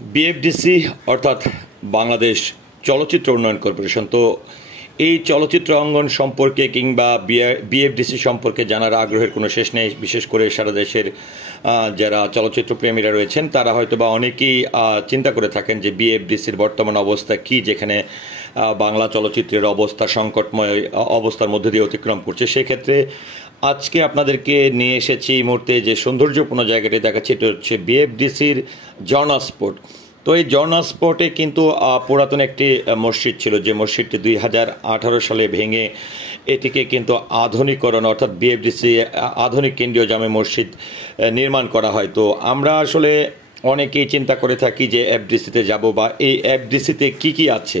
BFDC অর্থাৎ বাংলাদেশ চলচ্চিত্র উন্নয়ন কর্পোরেশন। তো এই চলচ্চিত্র অঙ্গন সম্পর্কে কিংবা বিএফডিসি সম্পর্কে জানার আগ্রহের কোনো শেষ নেই। বিশেষ করে সারা দেশের যারা চলচ্চিত্র প্রেমীরা রয়েছেন তারা হয়তো বা অনেকেই চিন্তা করে থাকেন যে বিএফডিসির বর্তমান অবস্থা কি, যেখানে বাংলা চলচ্চিত্রের অবস্থা সংকটময় অবস্থার মধ্যে দিয়ে অতিক্রম করছে। সেক্ষেত্রে আজকে আপনাদেরকে নিয়ে এসেছি এই মুহূর্তে যে সৌন্দর্যপূর্ণ জায়গাটি দেখাচ্ছি, এটা হচ্ছে বিএফডিসির ঝর্ণা স্পট। তো এই ঝর্ণা স্পটে কিন্তু পুরাতন একটি মসজিদ ছিল, যে মসজিদটি 2018 সালে ভেঙে এটিকে কিন্তু আধুনিকরণ অর্থাৎ বিএফডিসি আধুনিক কেন্দ্রীয় জামে মসজিদ নির্মাণ করা হয়। তো আমরা আসলে অনেকেই চিন্তা করে থাকি যে এফডিসিতে যাব বা এই এফডিসিতে কি আছে,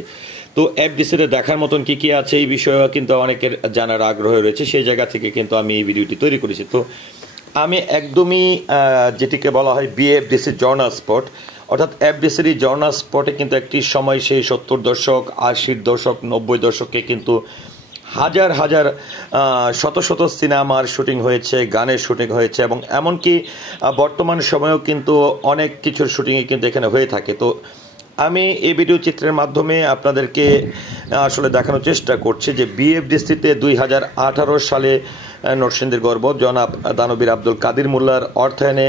তো এফডিসিতে দেখার মতন কি আছে এই বিষয়ে কিন্তু অনেকের জানার আগ্রহ রয়েছে। সেই জায়গা থেকে কিন্তু আমি এই ভিডিওটি তৈরি করেছি। তো আমি একদমই যেটিকে বলা হয় বিএফডিসির ঝর্ণা স্পট অর্থাৎ এফডিসির ঝর্ণা স্পটে কিন্তু একটি সময় সেই 70 দশক 80 দশক 90 দশকে কিন্তু হাজার হাজার শত সিনেমার শুটিং হয়েছে, গানের শুটিং হয়েছে এবং এমনকি বর্তমান সময়েও কিন্তু অনেক কিছুর শুটিংই কিন্তু এখানে হয়ে থাকে। তো আমি এই ভিডিও চিত্রের মাধ্যমে আপনাদেরকে আসলে দেখানোর চেষ্টা করছি যে বিএফডিসিতে 2018 সালে নরসিংদীর গর্ব জনাব দানবীর আব্দুল কাদির মোল্লার অর্থায়নে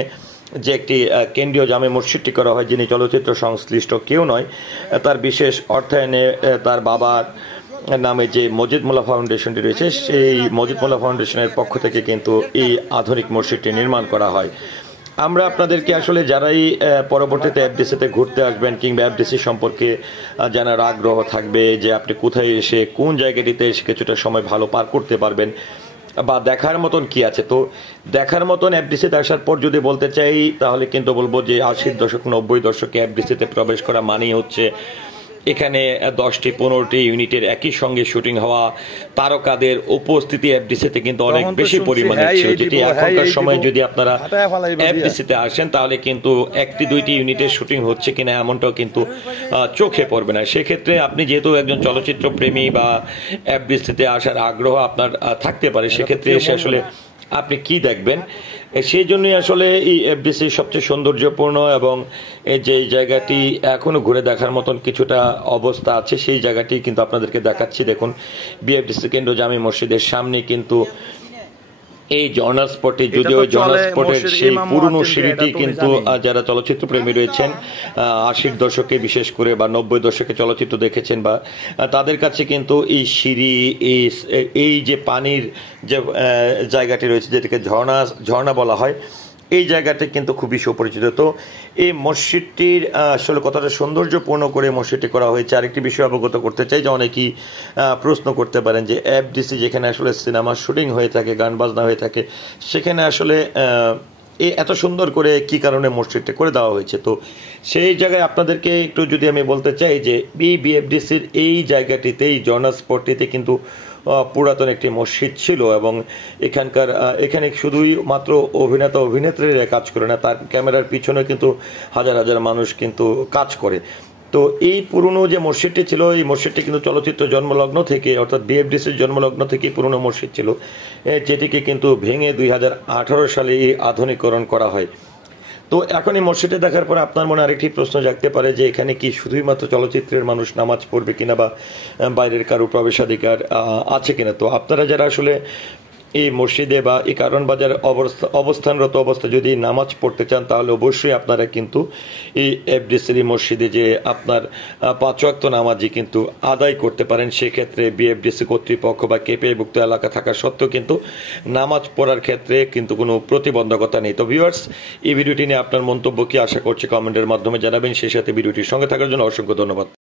যে একটি কেন্দ্রীয় জামে মসজিদটি করা হয়, যিনি চলচ্চিত্র সংশ্লিষ্ট কেউ নয়, তার বিশেষ অর্থায়নে তার বাবার নামে যে মজিদ মোল্লা ফাউন্ডেশনটি রয়েছে, সেই মজিদ মোল্লা ফাউন্ডেশনের পক্ষ থেকে কিন্তু এই আধুনিক মসজিদটি নির্মাণ করা হয়। আমরা আপনাদেরকে আসলে যারাই পরবর্তীতে এফডিসিতে ঘুরতে আসবেন কিংবা এফডিসি সম্পর্কে জানার আগ্রহ থাকবে যে আপনি কোথায় এসে কোন জায়গাটিতে এসে কিছুটা সময় ভালো পার করতে পারবেন বা দেখার মতন কি আছে, তো দেখার মতন এফডিসিতে আসার পর যদি বলতে চাই তাহলে কিন্তু বলবো যে 80 দশক 90 দশকে এফডিসিতে প্রবেশ করা মানেই হচ্ছে এখানে 10টি 15টি ইউনিটের একই সঙ্গে শুটিং হওয়া, তারকাদের উপস্থিতি এফডিসিতে কিন্তু অনেক বেশি পরিমাণে ছিল, যেটি এখনকার সময় যদি আপনারা এফডিসিতে আসেন তাহলে কিন্তু 1টি 2টি ইউনিটের শুটিং হচ্ছে কিনা এমনটাও কিন্তু চোখে পড়বে না। সেক্ষেত্রে আপনি যেহেতু একজন চলচ্চিত্র প্রেমী বা এফডিসিতে আসার আগ্রহ আপনার থাকতে পারে, সেক্ষেত্রে এসে আসলে আপনি কি দেখবেন, সেই জন্যই আসলে এই এফডিসি সবচেয়ে সৌন্দর্যপূর্ণ এবং যে জায়গাটি এখনও ঘুরে দেখার মতন কিছুটা অবস্থা আছে সেই জায়গাটি কিন্তু আপনাদেরকে দেখাচ্ছি। দেখুন, বিএফডিসি কেন্দ্র জামে মসজিদের সামনে কিন্তু এই ঝর্ণা স্পটে, যদিও ঝর্ণা স্পটের সেই পুরনো সিঁড়িটি কিন্তু যারা চলচ্চিত্র প্রেমী রয়েছেন 80 দশকে বিশেষ করে বা 90 দশকে চলচ্চিত্র দেখেছেন বা তাদের কাছে কিন্তু এই সিঁড়ি এই যে পানির যে জায়গাটি রয়েছে যেটাকে ঝর্ণা বলা হয়, এই জায়গাটি কিন্তু খুবই সুপরিচিত। তো এই মসজিদটির আসলে কতটা সৌন্দর্যপূর্ণ করে মসজিদটি করা হয়েছে। আরেকটি বিষয় অবগত করতে চাই যে অনেকেই প্রশ্ন করতে পারেন যে এফডিসি যেখানে আসলে সিনেমার শুটিং হয়ে থাকে, গান বাজনা হয়ে থাকে, সেখানে আসলে এত সুন্দর করে কি কারণে মসজিদটা করে দেওয়া হয়েছে। তো সেই জায়গায় আপনাদেরকে একটু যদি আমি বলতে চাই যে বিএফডিসির এই জায়গাটিতে, এই ঝর্ণা স্পটটিতে কিন্তু পুরাতন একটি মসজিদ ছিল এবং এখানে শুধুই মাত্র অভিনেতা অভিনেত্রীরা কাজ করে না, তার ক্যামেরার পিছনে কিন্তু হাজার হাজার মানুষ কিন্তু কাজ করে। তো এই পুরনো যে মসজিদটি ছিল, এই মসজিদটি কিন্তু চলচ্চিত্র জন্মলগ্ন থেকে অর্থাৎ বিএফডিসির জন্মলগ্ন থেকেই পুরনো মসজিদ ছিল, যেটিকে কিন্তু ভেঙে 2018 সালে আধুনিকরণ করা হয়। তো এখন এই মসজিদে দেখার পর আপনার মনে আরেকটি প্রশ্ন জাগতে পারে যে এখানে কি শুধুই মাত্র চলচ্চিত্রের মানুষ নামাজ পড়বে কিনা বা বাইরের কারো প্রবেশাধিকার আছে কিনা। তো আপনারা যারা আসলে এই মসজিদে বা এই কারণ বাজার অবস্থানরত অবস্থা যদি নামাজ পড়তে চান তাহলে অবশ্যই আপনারা কিন্তু এই এফডিসির মসজিদে যে আপনার 5 ওয়াক্ত নামাজই কিন্তু আদায় করতে পারেন। সেক্ষেত্রে বিএফডিসি কর্তৃপক্ষ বা কেপিআইভুক্ত এলাকা থাকা সত্ত্বেও কিন্তু নামাজ পড়ার ক্ষেত্রে কিন্তু কোনো প্রতিবন্ধকতা নেই। তো ভিউয়ার্স, এই ভিডিওটি নিয়ে আপনার মন্তব্য কি, আশা করছি কমেন্টের মাধ্যমে জানাবেন। সেই সাথে ভিডিওটির সঙ্গে থাকার জন্য অসংখ্য ধন্যবাদ।